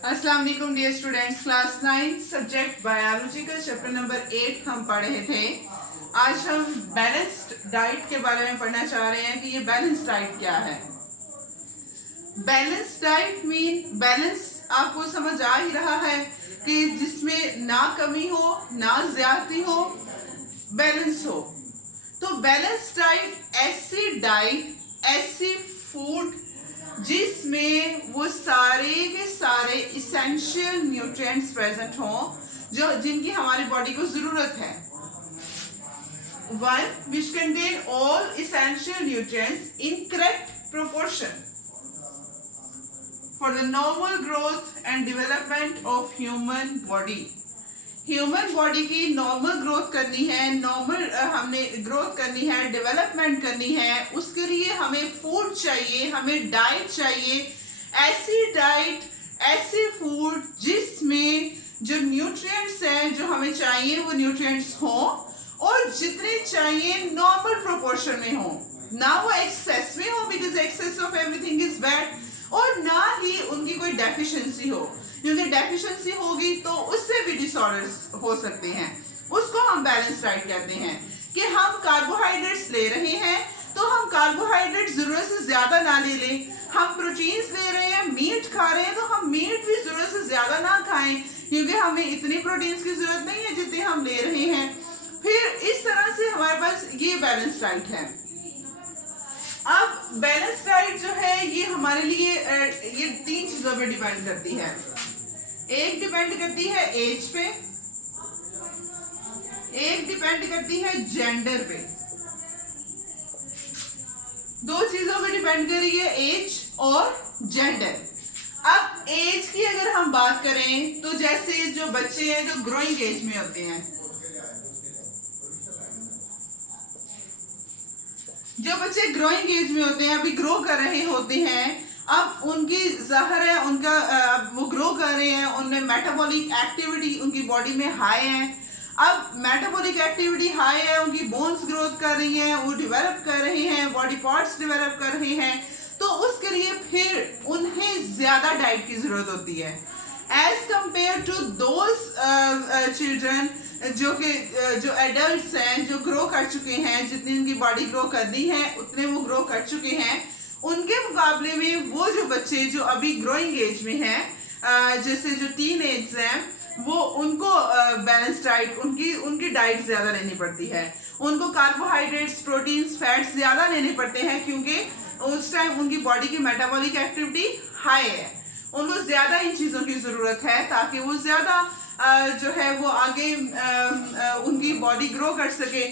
अस्सलाम वालेकुम dear students, class 9 subject biology का चैप्टर नंबर 8 हम पढ़ रहे थे। आज हम बैलेंस्ड डाइट के बारे में पढ़ना चाह रहे हैं कि ये बैलेंस्ड डाइट क्या है। बैलेंस्ड डाइट मीन बैलेंस आपको समझ आ ही रहा है कि जिसमें ना कमी हो ना ज्यादती हो, बैलेंस हो। तो बैलेंस्ड डाइट ऐसी फूड जिसमें वो सारे के सारे इसेंशियल न्यूट्रिएंट्स प्रेजेंट हों जो जिनकी हमारी बॉडी को जरूरत है। One which contain all essential nutrients in correct proportion for the normal growth and development of human body. Human body की नॉर्मल ग्रोथ करनी है, हमने ग्रोथ करनी है, डेवलपमेंट करनी है, उसके लिए हमें फूड चाहिए, हमें डाइट चाहिए। ऐसी फूड जिसमें जो न्यूट्रिएंट्स हैं जो हमें चाहिए वो न्यूट्रिएंट्स हों और जितने चाहिए नॉर्मल प्रोपोर्शन में हो, ना वो एक्सेस में हो because excess of everything is bad, और ना ही उनकी कोई डेफिशिएंसी हो क्योंकि डेफिशिएंसी होगी तो उससे भी डिसऑर्डर्स हो सकते हैं। उसको हम बैलेंस डाइट कहते हैं कि हम कार्बोहाइड्रेट्स ले रहे हैं तो हम कार्बोहाइड्रेट जरूरत से ज्यादा ना ले लें। हम प्रोटीन्स ले रहे हैं, मीट खा रहे हैं तो हम मीट भी जरूरत से ज्यादा ना खाएं क्योंकि हमें इतनी प्रोटीन्स की जरूरत नहीं है जितनी हम ले रहे हैं। फिर इस तरह से हमारे पास ये बैलेंस डाइट है। अब बैलेंस डाइट जो है ये हमारे लिए ये तीन चीजों पे डिपेंड करती है। एक डिपेंड करती है एज पे, एक डिपेंड करती है जेंडर पे। दो चीजों पे डिपेंड कर रही है, एज और जेंडर। अब एज की अगर हम बात करें तो जैसे जो बच्चे हैं जो ग्रोइंग एज में होते हैं, जो बच्चे ग्रोइंग एज में होते हैं, अभी ग्रो कर रहे होते हैं, अब उनकी जाहिर है उनका वो ग्रो कर रहे हैं, उनमें मेटाबॉलिक एक्टिविटी उनकी बॉडी में हाई है। अब मेटाबॉलिक एक्टिविटी हाई है, उनकी बोन्स ग्रोथ कर रही हैं, वो डेवलप कर रहे हैं, बॉडी पार्ट्स डेवलप कर रहे हैं, तो उसके लिए फिर उन्हें ज्यादा डाइट की जरूरत होती है as compare to those children जो एडल्ट्स हैं, जो ग्रो कर चुके हैं, जितनी उनकी बॉडी ग्रो करनी है उतने वो ग्रो कर चुके हैं। उनके मुकाबले में वो जो बच्चे जो अभी ग्रोइंग एज में हैं, जैसे जो टीन एज हैं, वो उनको बैलेंस डाइट उनकी डाइट ज्यादा लेनी पड़ती है। उनको कार्बोहाइड्रेट्स, प्रोटीन्स, फैट्स ज्यादा लेने पड़ते हैं क्योंकि उस टाइम उनकी बॉडी की मेटाबॉलिक एक्टिविटी हाई है। उनको ज्यादा इन चीजों की जरूरत है ताकि वो ज्यादा जो है वो आगे उनकी बॉडी ग्रो कर सके।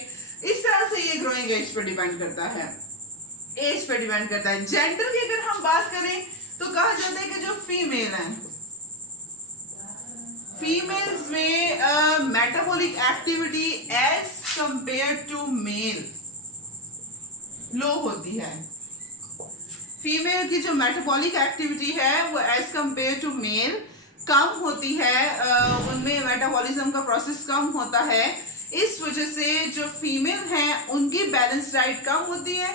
इस तरह से ये ग्रोइंग एज पर डिपेंड करता है, एज पे डिपेंड करता है। जेंडर की अगर हम बात करें तो कहा जाता है कि जो फीमेल हैं, फीमेल्स में metabolic activity as compare to male low होती है। फीमेल की जो मेटाबॉलिक एक्टिविटी है वो एज कंपेयर टू मेल कम होती है, उनमें मेटाबॉलिज्म का प्रोसेस कम होता है। इस वजह से जो फीमेल हैं उनकी बैलेंस डाइट कम होती है,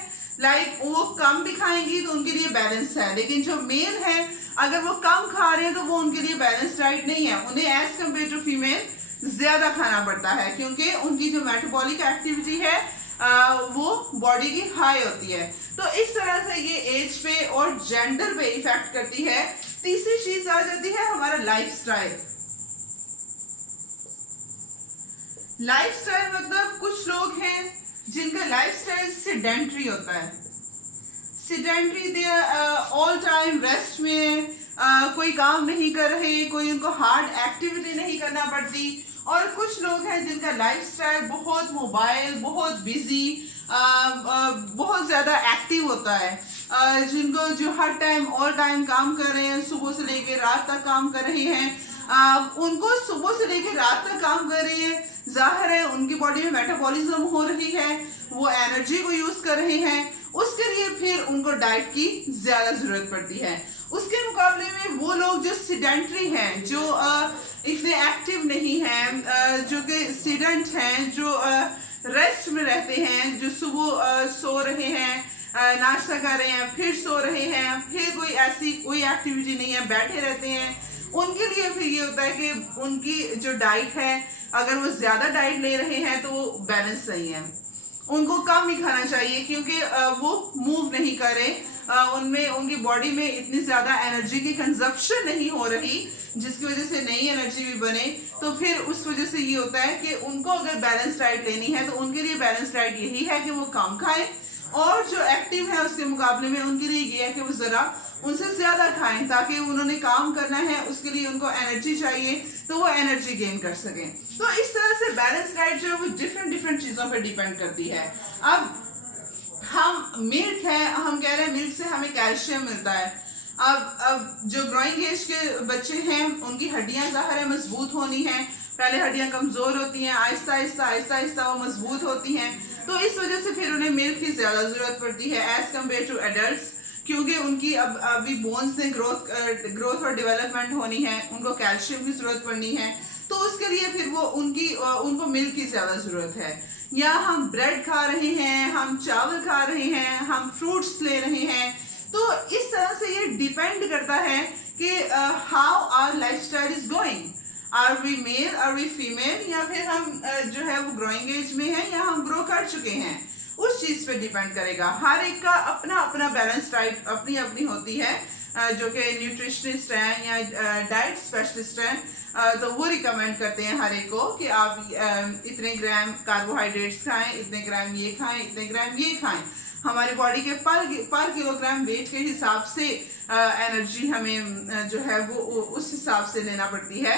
वो कम भी खाएंगी तो उनके लिए बैलेंस है। लेकिन जो मेल है अगर वो कम खा रहे हैं तो वो उनके लिए बैलेंस डाइट नहीं है, उन्हें एज कंपेयर टू फीमेल ज्यादा खाना पड़ता है क्योंकि उनकी जो मेटाबॉलिक एक्टिविटी है वो बॉडी की हाई होती है। तो इस तरह से ये एज पे और जेंडर पे इफेक्ट करती है। तीसरी चीज आ जाती है हमारा लाइफस्टाइल। लाइफस्टाइल मतलब कुछ लोग हैं जिनका लाइफस्टाइल सिडेंट्री होता है। Sedentary they all time rest में, कोई काम नहीं कर रहे, कोई उनको हार्ड एक्टिविटी नहीं करना पड़ती। और कुछ लोग हैं जिनका लाइफस्टाइल बहुत मोबाइल, बहुत बिजी, बहुत ज्यादा एक्टिव होता है, जिनको जो हर टाइम ऑल टाइम काम कर रहे हैं, सुबह से लेकर रात तक काम कर रहे हैं। उनको सुबह से लेकर रात तक काम कर रहे हैं, जाहिर है उनकी बॉडी में मेटाबॉलिज्म हो रही है, वो एनर्जी को यूज कर रहे हैं, उसके लिए फिर उनको डाइट की ज्यादा जरूरत पड़ती है। उसके मुकाबले में वो लोग जो सिडेंट्री हैं, जो इतने एक्टिव नहीं हैं, जो कि सिडेंट हैं, जो रेस्ट में रहते हैं, जो सुबह सो रहे हैं, नाश्ता कर रहे हैं, फिर सो रहे हैं, फिर कोई एक्टिविटी नहीं है, बैठे रहते हैं, उनके लिए फिर ये होता है कि उनकी जो डाइट है, अगर वो ज्यादा डाइट ले रहे हैं तो वो बैलेंस नहीं है, उनको कम ही खाना चाहिए, क्योंकि वो मूव नहीं करे, उनमें उनकी बॉडी में इतनी ज्यादा एनर्जी की कंजप्शन नहीं हो रही, जिसकी वजह से नई एनर्जी भी बने। तो फिर उस वजह से ये होता है कि उनको अगर बैलेंस डाइट लेनी है तो उनके लिए बैलेंस डाइट यही है कि वो कम खाएं, और जो एक्टिव है उसके मुकाबले में उनके लिए ये है कि वो जरा उनसे ज्यादा खाएं, ताकि उन्होंने काम करना है, उसके लिए उनको एनर्जी चाहिए, तो वो एनर्जी गेन कर सकें। तो इस तरह से बैलेंस डाइट जो है वो डिफरेंट डिफरेंट चीजों पर डिपेंड करती है। अब हम मिल्क है, हम कह रहे हैं मिल्क से हमें कैल्शियम मिलता है। अब जो ग्रोइंग एज के बच्चे हैं उनकी हड्डियां ज़ाहिर है मजबूत होनी है, पहले हड्डियां कमजोर होती हैं, आहिस्ता आहिस्ता आहिस्ता आहिस्ता वो मजबूत होती हैं, तो इस वजह से फिर उन्हें मिल्क की ज्यादा जरूरत पड़ती है एज कम्पेयर टू एडल्ट्स, क्योंकि उनकी अब अभी बोन्स में ग्रोथ और डेवलपमेंट होनी है, उनको कैल्शियम की जरूरत पड़नी है, तो उसके लिए फिर वो उनको मिल्क की ज्यादा जरूरत है। या हम ब्रेड खा रहे हैं, हम चावल खा रहे हैं, हम फ्रूट्स ले रहे हैं, तो इस तरह से ये डिपेंड करता है कि how our lifestyle is going, are we male are we female, या फिर हम जो है वो ग्रोइंग एज में है या हम ग्रो कर चुके हैं, उस चीज पे डिपेंड करेगा। हर एक का अपना अपना बैलेंस डाइट अपनी अपनी होती है, जो कि न्यूट्रिशनिस्ट हैं या डाइट स्पेशलिस्ट हैं, तो वो रिकमेंड करते हैं हर एक को कि आप इतने ग्राम कार्बोहाइड्रेट्स खाएं, इतने ग्राम ये खाएं, इतने ग्राम ये खाएं। हमारी बॉडी के पर किलोग्राम वेट के हिसाब से एनर्जी हमें जो है वो उस हिसाब से लेना पड़ती है,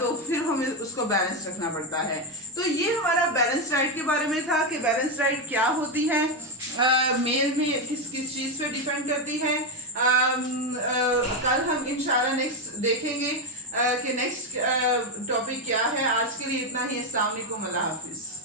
तो फिर हमें उसको बैलेंस रखना पड़ता है। तो ये हमारा बैलेंस डाइट के बारे में था कि बैलेंस डाइट क्या होती है, मेल में किस किस चीज़ पे डिपेंड करती है। कल हम इंशाल्लाह नेक्स्ट देखेंगे कि नेक्स्ट टॉपिक क्या है। आज के लिए इतना ही। अस्सलाम वालेकुम, अल्लाह हाफिज़।